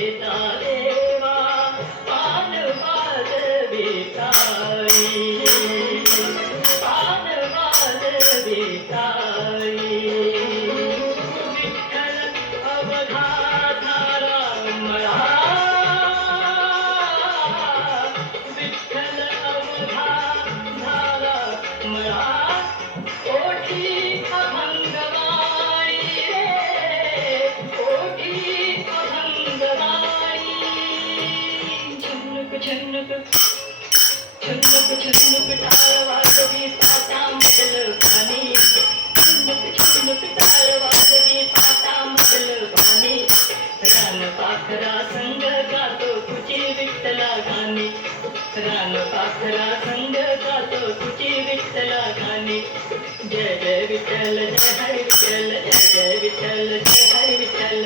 देता देवा पान वाजविताई पान वाजविताई विठ्ठल अवघाताला मला विठ्ठल अवघाताला मला ओठी अभंगवाणी रे ओठी अभंगवाणी झुनुक झुनुक झुनुक झुनुक टाळ वाजवी पाटा मधल पाणी झुनुक झुनुक टाळ वाजवी पाटा मधल पाणी रान पाखरा संग गातो तुझी विठ्ठला गाणी रान पाखरा संग गातो तुझी विठ्ठला गाणी जय जय विठ्ठल जय हरी विठ्ठल जय जय विठ्ठल जय हरी विठ्ठल